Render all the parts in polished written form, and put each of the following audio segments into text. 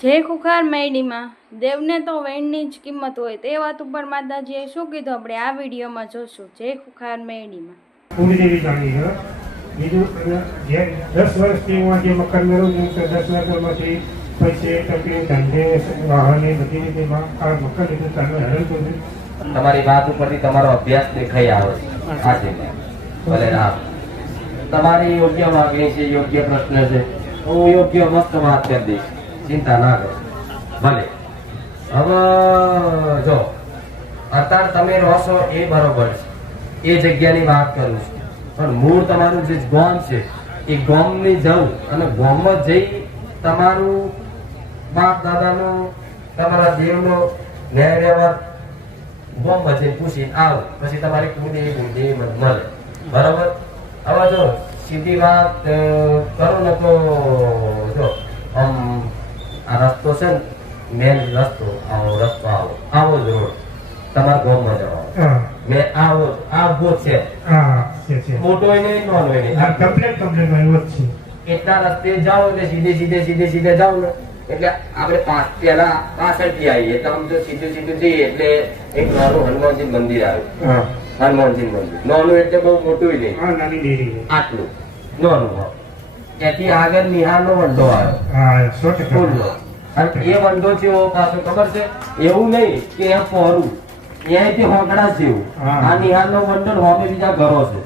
જે ખુખાર મેયડીમાં દેવને તો વેણની જ કિંમત હોય તે વાત ઉપર માતાજીએ શું કીધું આપણે આ વિડીયોમાં જોશું. જે ખુખાર મેયડીમાં કુળદેવી જાણી છે. બીજું જે 10 વર્ષથી હું આજે મકર મેળવું છું તો 10 વર્ષમાંથી પૈસે ટકે ધંધે વાહને બધી રીતેમાં આ મકર રીતે ચાલુ હેરાન કરું છું. તમારી વાત ઉપરથી તમારો અભ્યાસ દેખાઈ આવે છે. આજે ભલે ના તમારી યોગ્ય માંગણી છે, યોગ્ય પ્રશ્ન છે, હું યોગ્ય મસ્ત વાત કરી દઈશ, ચિંતા ના કરો. ભલે હવે જો અત્યારે તમે રહો છો એ બરોબર છે, એ જગ્યાની વાત કરું છું, પણ મૂળ તમારું જે ગામ છે એ ગામની જવું અને ગામમાં જઈ તમારું બાપ દાદાનું તમારા દેવનો ન્યાય વ્યવહાર ગામ વચ્ચે પૂછી આવો પછી તમારી કુળદેવી મળે. બરોબર. હવે જો સીધી વાત કરો ને તો જો આ રસ્તો છે ને, મેન રસ્તો આવો જ રોડ તમારા ગામમાં જવાનો. મેં આવો છે, મોટો નહીં નાનો નહીં, કમ્પ્લેટ આવ્યો જ છે. એટલા રસ્તે જાઓ એટલે સીધે જાઓ ને એટલે આપણે પેલા પાછળથી આવીએ એટલે આમ જો સીધું જઈએ એટલે એક નાનું હનુમાનજી મંદિર આવ્યું. હનુમાનજી મંદિર નાનું એટલે બહુ મોટું નહીં, નાની ડેરી આટલું નાનું. ત્યાંથી આગળ નિહાળનો વંડો આવ્યો. અને એ વંડો છે એવો પાછો ખબર છે, એવું નહીં કે એમ પહોરું ત્યાંથી હોકડા છે એવું. આ નિહાળનો વંડો હોમે બીજા ઘરો છે.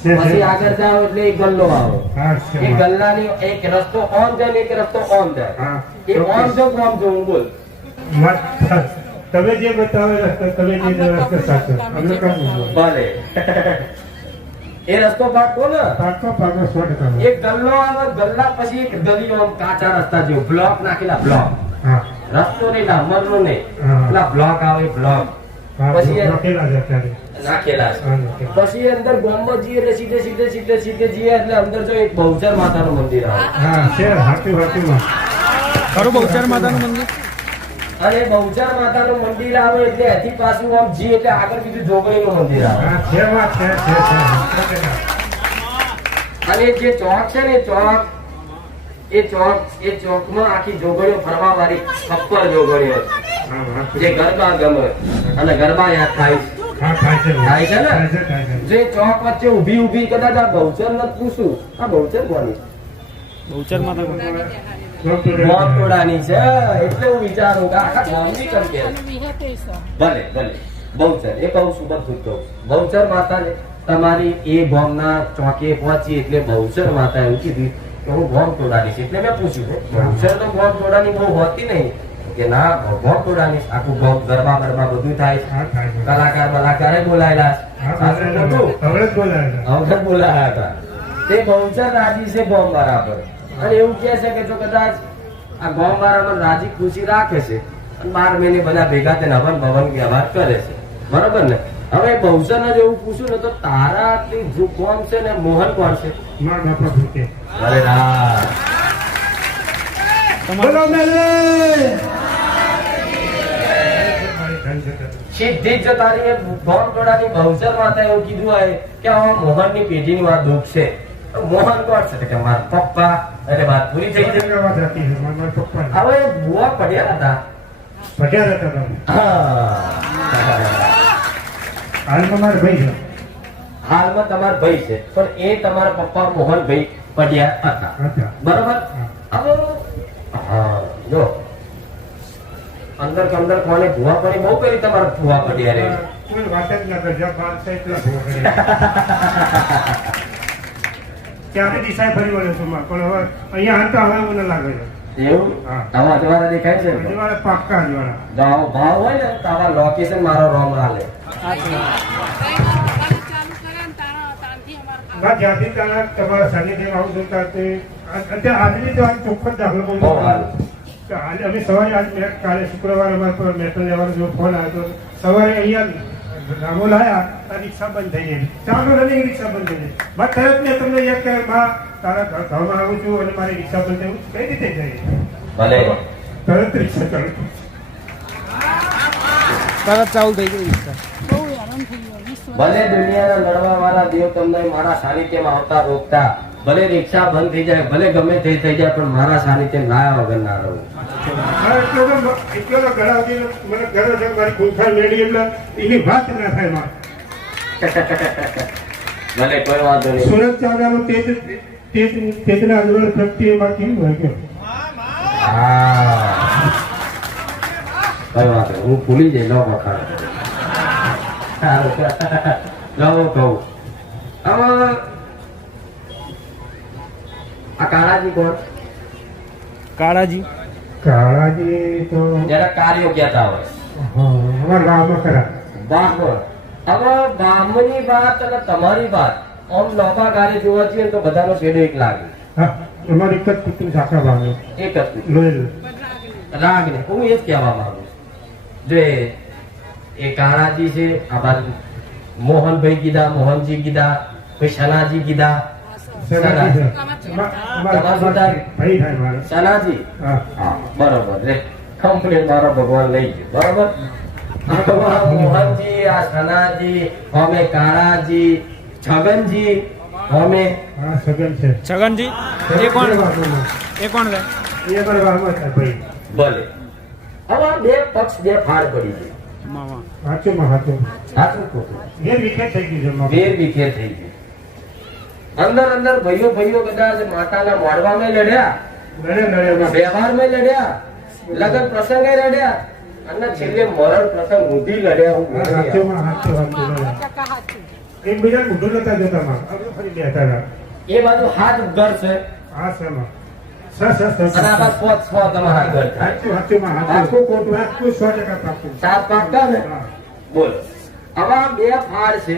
પછી આગળ જાઓ એટલે એક ગલ્લો આવે. એ ગલ્લાની એક રસ્તો ઓન જાય ને એક રસ્તો ઓન જાય. એ ઓન જો કોમ જો હું બોલ તમે જે બતાવે રસ્તો તમે જે રસ્તો સાચો અમને કામ ભલે એ રસ્તો પાકો ને પાકો 100%. એક ગલ્લો આવે, ગલ્લા પછી એક ગલીઓ આમ કાચા રસ્તા જેવું બ્લોક નાખેલા બ્લોક. રસ્તો નહીં ડામરનો નહીં, પેલા બ્લોક આવે બ્લોક પછી નાખેલા છે. પછી અંદર ગામમાં જઈએ એટલે સીધે જઈએ એટલે અંદર જો એક બહુચર માતાનું મંદિર આવે. બહુચર માતાનું મંદિર અને બહુચર માતાનું મંદિર આવે એટલે એથી પાછું આમ જઈએ એટલે આગળ બીજું જોગણીનું મંદિર આવે. અને જે ચોક છે ને એ ચોકમાં આખી જોગણીઓ ફરવા વાળી છપ્પર જોગણીઓ જે ગરબા ગમે અને ગરબા યાદ થાય છે ને. જે ચોક વચ્ચે ઊભી કદાચ આ બહુચર નથી પૂછું, આ બહુચર કોની? બહુચર માતા મોટોડાની છે એટલે હું વિચારું કે આખા ગામની કેમ કે ભલે બહુચર એ કહું છું, બધું જ કહું. બહુચર માતા તમારી એ ગામના ચોકે પહોંચી એટલે બહુચર માતા એવું કીધું કે હું ગામ ટોળાની છે એટલે મેં પૂછ્યું બહુચર તો ગામ ટોળાની બહુ હોતી નહીં કે ના, ગામ ટોળાની આખું ગામ ગરબા બધું થાય. કલાકાર બોલાયેલા હતા તે બહુચર રાજી છે ગામ બરાબર. અને એવું કહે છે કે જો કદાચ આ ગામ વાળામાં રાજી ખુશી રાખે છે અને 12 મહિને બધા ભેગા થઈને હવન ભવન વ્યવહાર કરે છે. બરોબર ને. હવે બહુચર ને જેવું પૂછું ને તો તારા કોણ છે ને મોહન કોણ છે? અરે રા સીધી જ તારી ગામ ટોળાની બહુચર માતા એવું કીધું હોય કે આ મોહન ની પેઢીની વાત દુઃખ છે. મોહન કોણ છે કે મારા પપ્પા એટલે વાત પૂરી થઈ ગઈ. હવે બુઆ પડ્યા હતા. હાલમાં તમારા ભાઈ હાલમાં તમારા ભાઈ છે. છે પણ એ તમારા પપ્પા મોહનભાઈ પડ્યા હતા. બરોબર. હવે જો અંદર કોને ભુવા પડી બહુ કરી તમારા ભુવા પડ્યા રે કોઈ વાત જ ના કરજો. ત્યારે દિશાએ ફરી વળ્યો છું પણ હવે અહીંયા હતા હવે મને લાગે છે એવું. આવા અજવાળા દેખાય છે પાક્કા અજવાળા. જાઓ ભાવ હોય ને તો આવા લોકેશન મારો રોમ હાલે. જ્યાંથી ત્યાં તમારા સાનિધ્યમાં આવું જોતા અત્યારે આજની તો ચોખ્ખો દાખલો બહુ આજે અમે સવારે કાલે શુક્રવારે અમારા મેટલ લેવાનો જો ફોન આવ્યો તો સવારે અહીંયા રામો લાયા રિક્ષા બંધ થઈ ગઈ. ચાલો રનિંગ રિક્ષા બંધ થઈ ગઈ. બાદ તરત મેં તમને યાદ કરે તારા ઘરમાં આવું છું અને મારી રિક્ષા બંધ થયું કઈ રીતે જાય તરત રિક્ષા ચાલુ તરત ચાલુ થઈ ગઈ રિક્ષા. ભલે દુનિયાના લડવા વાળા દેવ તમને મારા સાનિધ્યમાં આવતા રોકતા ભલે રિક્ષા બંધ થઈ જાય, ભલે ગમે તે થઈ જાય, પણ મારા સાનિધ્ય લાયા વગર ના રહું. એટલો તો ઘડાવતી મને ઘરે છે મારી ખુલખાર મેળી એટલે એની વાત ના થાય માં. ભલે કોઈ વાંધો નહીં. સુરત ચાવડાનું તેજના આંદોલન પ્રત્યે એમાં કેવું હોય કે હા, કઈ વાત નહીં. હું ભૂલી જઈ લો વખાણ કહું કહું. હવે આ કાળાજી કોણ? કાળાજી કાળાજી તો જેના કાર્યો કહેતા હોય. અમારા ગામમાં ખરા. બાહ્મણ. હવે બાહ્મણની વાત અને તમારી વાત આમ લોકા કાર્ય જોવા જઈએ તો બધાનો ભેડો એક લાગે. હા, અમારી એક જ પુત્રી શાખા ભાવે એક જ લોયલ. રાગ ને હું એ જ કહેવા માંગુ જો એ કાળાજી છે, આ બાજુ મોહનભાઈ કીધા, મોહનજી કીધા, કોઈ સનાજી કીધા. સનાજી છે. અમારા ભાઈ થાય મારા. સનાજી હા. હા બરોબર રે. કમ્પ્લેટ મારો ભગવાન લઈ ગયો બરોબર. આ મોહનજી, આ સનાજી, અમે કાળાજી, છગનજી, અમે હા, સગન છે. છગનજી એ કોણ બાપુનો. એ કોણ છે એ અમારા ગામમાં થાય ભાઈ. ભલે. હવે આ બે પક્ષ બે ફાળ પડી છે. મામા હાચુમાં હાચું. સાચું ખોટું? એ વિખેર થઈ ગયું છે મારું. વેર વિખેર થઈ ગયું. અંદર અંદર ભાઈઓ ભાઈઓ કદાચ માતાના મોડવામાં લડ્યા, નડે નડે વ્યવહારમાં લડ્યા, લગ્ન પ્રસંગે લડ્યા અને છેલ્લે મરણ પ્રસંગ સુધી લડ્યા. હું બોલી આવ્યો. હાચુમાં હાચું. એકબીજાને ઊંધું નતા જોતા માં. આપણે ફરી બેઠા હતા. એ બાજુ હાથ ઘર છે હા શેમાં? સસ અને આ બાજુ પોત છો તમારા ઘર થાય. હાચું હાચુમાં હાચું. આખું ખોટું આખું 100% પાકું. સાત પાકતા ને હા. બોલો. હવે આ બે ફાળ છે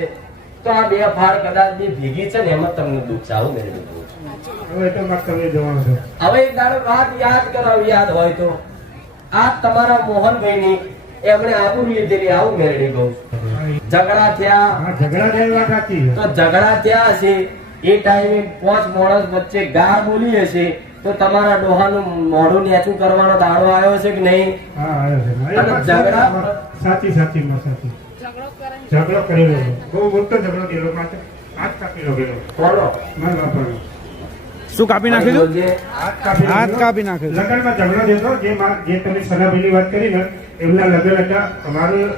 તો આ બે ફાળ કદાચ બે ભેગી છે ને એમાં તમને દુઃખ છે. આવું મેળવી દઉં છું. હવે તો મારે તમે જવાનું છે. હવે એક દાડો વાત યાદ કરાવ, યાદ હોય તો આ તમારા મોહનભાઈની એમણે આબરૂ લીધેલી. આવું મેળવી ગયું છું. ઝઘડા થયા હા, ઝઘડા જેવી વાત સાચી છે. તો ઝઘડા થયા હશે એ ટાઈમે 5 માણસ વચ્ચે ગાળ બોલી હશે તો તમારા ડોહાનું મોઢું નેચું કરવાનો દાડો આવ્યો છે કે નહીં? હા, આવ્યો છે. એ અને વાત ઝઘડા- સાચી સાચીમાં સાચી. ઝઘડો કરેલો છે. બહુ મોટો ઝઘડો થયેલો. પાછો હાથ કાપેલો ગયેલો. બોલો. મારા બાપાનો. શું કાપી નાખ્યું હતું? બોલજે. હાથ કાપી નાખ્યો. લગ્નમાં ઝઘડો થયો. જે તમે સનાભાઈની વાત કરી ને એમના લગ્ન હતા. અમારું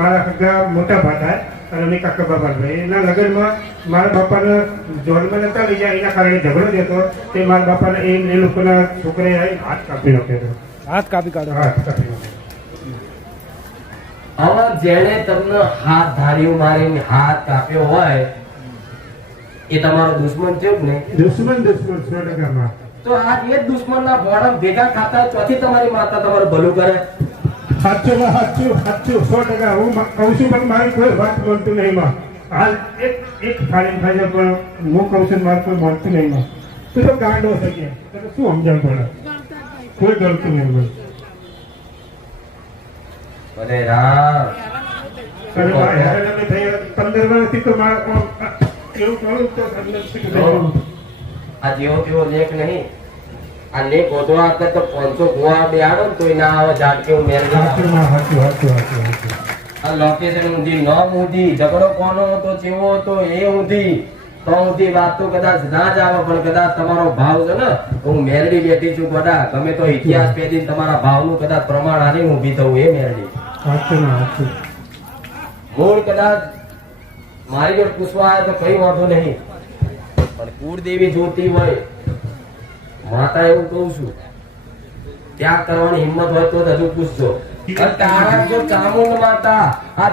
મારા સગા મોટા ભા થાય અને અમે કાકા બાપા ભાઈ. એના લગ્નમાં મારા બાપાને જોનમાં નતા લઈ જાય એના કારણે ઝઘડો થયો. તે મારા બાપાને એ લોકોના છોકરાએ આવી હાથ કાપી નાખ્યો. હાથ કાપી કાઢો. હાથ કાપી નાખ્યો. હવે જેણે તમને હાથ ધાર્યું મારીને હાથ કાપ્યો હોય એ તમારો દુશ્મન થયો કે નહીં? દુશ્મન 100%. તો આ એ જ દુશ્મનના ભોળા ભેગા ખાતા હોય ત્યાંથી તમારી માતા તમારું ભલું કરે. સાચું 100%. હું કહું છું પણ મારી કોઈ વાત બોલતું નહીં માં. હાલ એક થાળી ખાઈ જાય પણ હું કહું છું મારે કોઈ બોલતું નહીં માં. તું તો ગાંડો થઈ ગયા. તને શું સમજણ પડે? કોઈ ગમતું નહીં મને. ભલે રામ. અને મારે હેરાન અમે થઈ 15 વર્ષથી તો મારે એવું કહું તો તમને શું કહું? આ જેવો તેવો લેખ નહીં. આ લેખ ઓઢવા આપે તો 500 કુવા બેહાડો ને તોય ના આવે. ઝાટકે હું મેળવી આવું. હાચું. આ લોકેશન ઊંધી ન ઊંધી, ઝઘડો કોનો હતો ચેવો હતો એ ઊંધી તો ઊંધી વાત તો કદાચ ના જ આવે. પણ કદાચ તમારો ભાવ છે ને હું મેરડી બેઠી છું ગોડા ગમે તો ઇતિહાસ પેઢી તમારા ભાવનું કદાચ પ્રમાણ આની ઊભી થવું એ મેરડી. હાચું. મૂળ કદાચ મારી જોડે પૂછવા આવે તો કઈ વાંધો નહીં, પણ કુળદેવી જોતી હોય માતા એવું કહું છું ત્યાગ કરવાની હિંમત હોય તો જ હજુ પૂછજો. અને તારા જો ચામુંડ માતા આ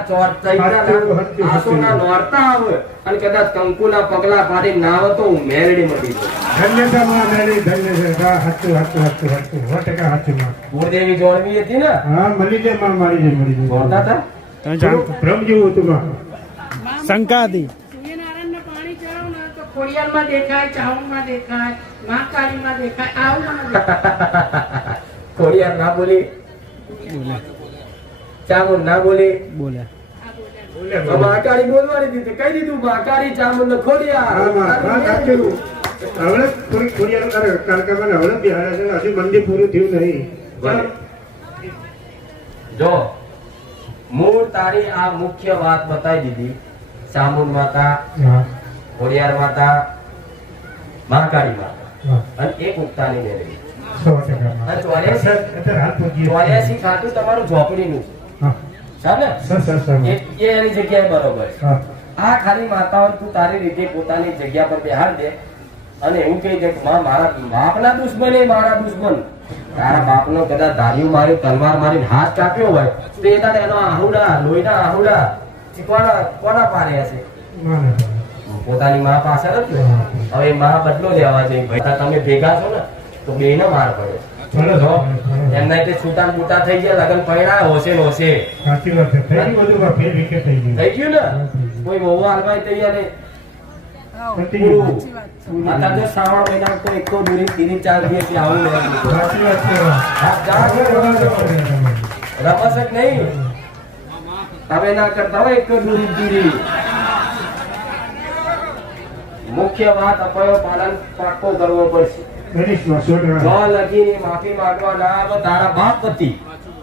આસોના નોરતા આવે અને કદાચ કંકુના પગલા પાડી ના આવે તો હું મેરડી મટી જાઉં. ધન્યતા માં મેરી ધન્ય છે. હાચું. 100% હાચું માં. કુળદેવી જોડવી હતી ને હા, મળી જાય માં. મળી જાય. જોડતા હતા. તમે જાણતો ભ્રમ જેવું હતું માં. શંકા હતી. સૂર્યનારાયણને પાણી ચડાવો ને તો ખોડિયારમાં દેખાય, ચાવણમાં દેખાય, મહાકાળીમાં દેખાય, આવું મને દેખાય. ખોડિયાર ના બોલી, ચામુંડ ના બોલી, બોલે તો મહાકાળી બોલવાની દીધી. કહી દીધું મહાકાળી ચામુંડ ને ખોડિયાર. હવે થોડી કાર્યક્રમ હવે બિહાર છે. હજુ મંદિર પૂરું થયું નહીં. ભલે. જો મૂળ તારી આ મુખ્ય વાત બતાવી દીધી. ચામુંડ માતા, હા. ખોડિયાર માતા, મહાકાળી માતા હા. અને એક ઉગતાની મેળવી 100%. અને 84 અત્યારે હાથ મૂકીએ. 84 ખાતું તમારું ઝોપડીનું હા. છે ને સર. એ એની જગ્યાએ બરોબર છે. હા. આ ખાલી માતાઓ તું તારી રીતે પોતાની જગ્યા પર બેહાડ દે અને એવું કહી દે કે માં મારા બાપના દુશ્મન એ મારા દુશ્મન. તારા બાપનો કદાચ ધાર્યું માર્યું તલવાર મારીને હાથ કાપ્યો હોય તો એ તારે એનો આહુડા લોહીના આહુડા કોના પારે હશે? માને તો. પોતાની માં પાસે નથી. હવે માં બદલો લેવા જઈ ભાઈ તમે ભેગા છો ને તો બેને માર પડે. ભલે જો ભલે. એમના તે છૂટા બૂટા થઈ ગયા લગન પૈણા હોશે ને હોશે સાચી વાત છે. થઈ ગયું બધું બા, ફેર વિકેટ થઈ ગયું. થઈ ગયું ને કોઈ બહુ હાલવાય તૈયાર નહીં. પતી ગયું. અત્યારે જો શ્રાવણ મહિના તો એક દૂરી 3-4 દિવસ આવું લે સાચી વાત છે. રમસ જ નહીં તમે ના કરતા હોય એક દૂરી દૂરી. મુખ્ય વાત અપાયો પાલન પાકો કરવો પડશે. ગણેશમાં 100%. જો લગીને માફી માંગવા ના આવે તારા બાપ પતિ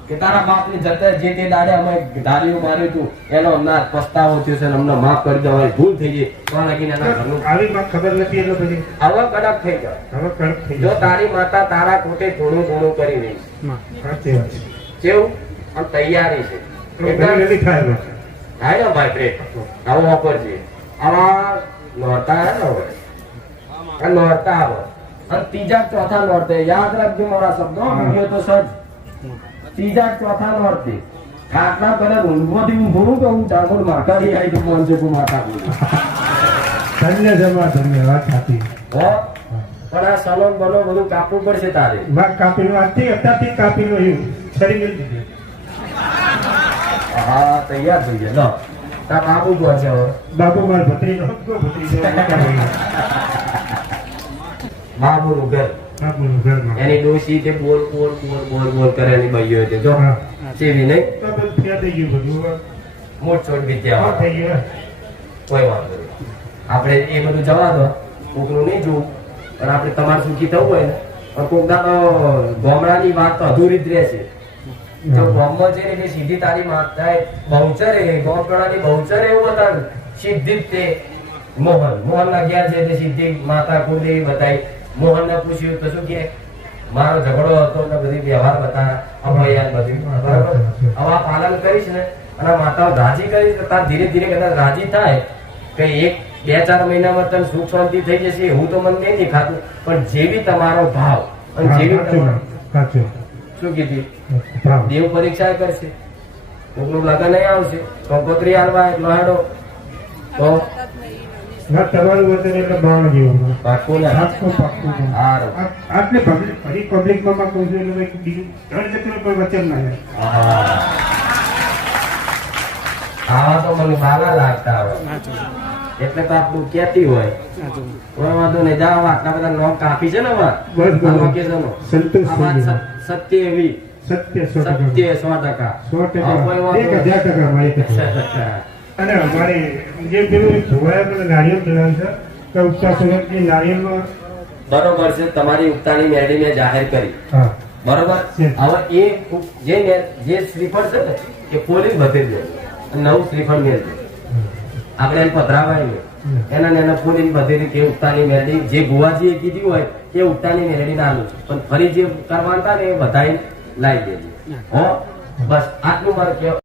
કે તારા બાપની જતા જે તે દાડે અમે ધાર્યું માર્યું હતું એનો અમને પસ્તાવો થયો છે અને અમને માફ કરી દો ભૂલ થઈ ગઈ તો લગીને એના ઘરનું આવી વાત ખબર નથી એટલે પછી આવા કડક થઈ જાય. હવે કડક થઈ જો ગયું. તારી માતા તારા કોટે થોડું થોડું કરી રહી સાચી વાત છે. કેવું આમ તૈયારી છે ઘણી વેલી થાય બા. થાય ને ભાઈ પ્રેમ આવો ઓફર છે આવા નોરતા આવે ને હવે આ નોરતા આવે અને ત્રીજા ચોથા નોરતે યાદ રાખજો મારા શબ્દો વિડીયો તો સજ ત્રીજા ચોથા નોરતે ખાટલા પેલા ઊંઘવાથી ઊંઘું તો હું ડાકોર માતાડી આવી તો પહોંચે તું માતા બોલી ધન્ય વાત સાચી. હો પણ આ સલોન બનો બધું કાપવું પડશે તારે વાત કાપીનું આજથી અત્યારથી કાપીનું એવું શરીર મિલ દીધું. હા તૈયાર થઈ ગયા લો તાર બાપુ પહોંચે હવે બાબુ માર ભત્રીજો બાપુનું ઘર બાબુનું ઘરમાં. એની ડોસી તે બોલ બોલ બોલ બોલ બોલ કરે એની ભાઈઓ તે જો હા. ચેવી નહીં તો બધું ફેર થઈ ગયું બધું. મોટ છોડ વિદ્યા હા, થઈ ગયું. કોઈ વાંધો નહીં આપણે એ બધું જવા દો કોકનું નહીં જોવું પણ આપણે તમારે સુખી થવું હોય ને પણ કોક દાડો ગામડાની વાત તો અધૂરી જ રહેશે તો ગામમાં જઈને કે સીધી તારી માતા બહુચરે ગામડાની બહુચરે એવું હતા ને સીધી જ તે મોહન ના ઘેર છે તે સીધી માતા કુળદેવી બતાવી મોહન ને પૂછ્યું તો શું કે મારો ઝઘડો હતો ને બધી વ્યવહાર બતાવ્યા બધું બરાબર હવે આ પાલન કરીશ ને અને માતાઓ રાજી કરીશ તો તાર ધીરે ધીરે કદાચ રાજી થાય કે 1-2-4 મહિનામાં તને સુખ શાંતિ થઈ જશે હું તો મને નહીં દેખાતું પણ જેવી તમારો ભાવ અને જેવી તમારો સાચું. શું કીધી ભાવ. દેવ પરીક્ષા કરશે કોકનું લગન નહીં આવશે કંકોત્રી હાલવા લહાડો તો ના તમારું વચન એટલે બાણ જેવું. પાકું ને પાક્કું. હારું. આટલે પબ્લિકમાં માં કહું છું એટલે ભાઈ બીજું 3 ચક્ર પર વચન ના જાય. આવા તો મને બાલા લાગતા હોય એટલે તો આપણું કહેતી હોય કોઈ વાંધો નહીં જાઓ આટલા બધા નોમ કાપી છે ને બસ, બસ. આ લોકેશનો. સંતોષ આ વાત થઈ ગયો. સત્ય એવી સત્ય 100%. સત્ય 100%. હા, કોઈ વાંધો 1000% મારી કથા. નહીં. અને અમારે જે પેલું જોવાયા પેલા નારિયેળ બનાવે છે કે ઉપચાર સુરતની નારિયેળમાં બરોબર છે તમારી ઉગતાની મેળી મેં જાહેર કરી હા બરોબર છે. હવે જે શ્રીફળ છે ને એ પોલીસ બધી દે નવું શ્રીફળ મેળવી આપણે એને પધરાવાય નહીં એના ને એના ફૂલીને બધી રીતે ઉગતાની મેળવી જે ગુવાજીએ કીધી હોય એ ઉગતાની મેળવી નાનું પણ ફરી જે કરવાના હતા ને એ બધાય લાવી દેજો હો બસ આટલું મારે કહેવું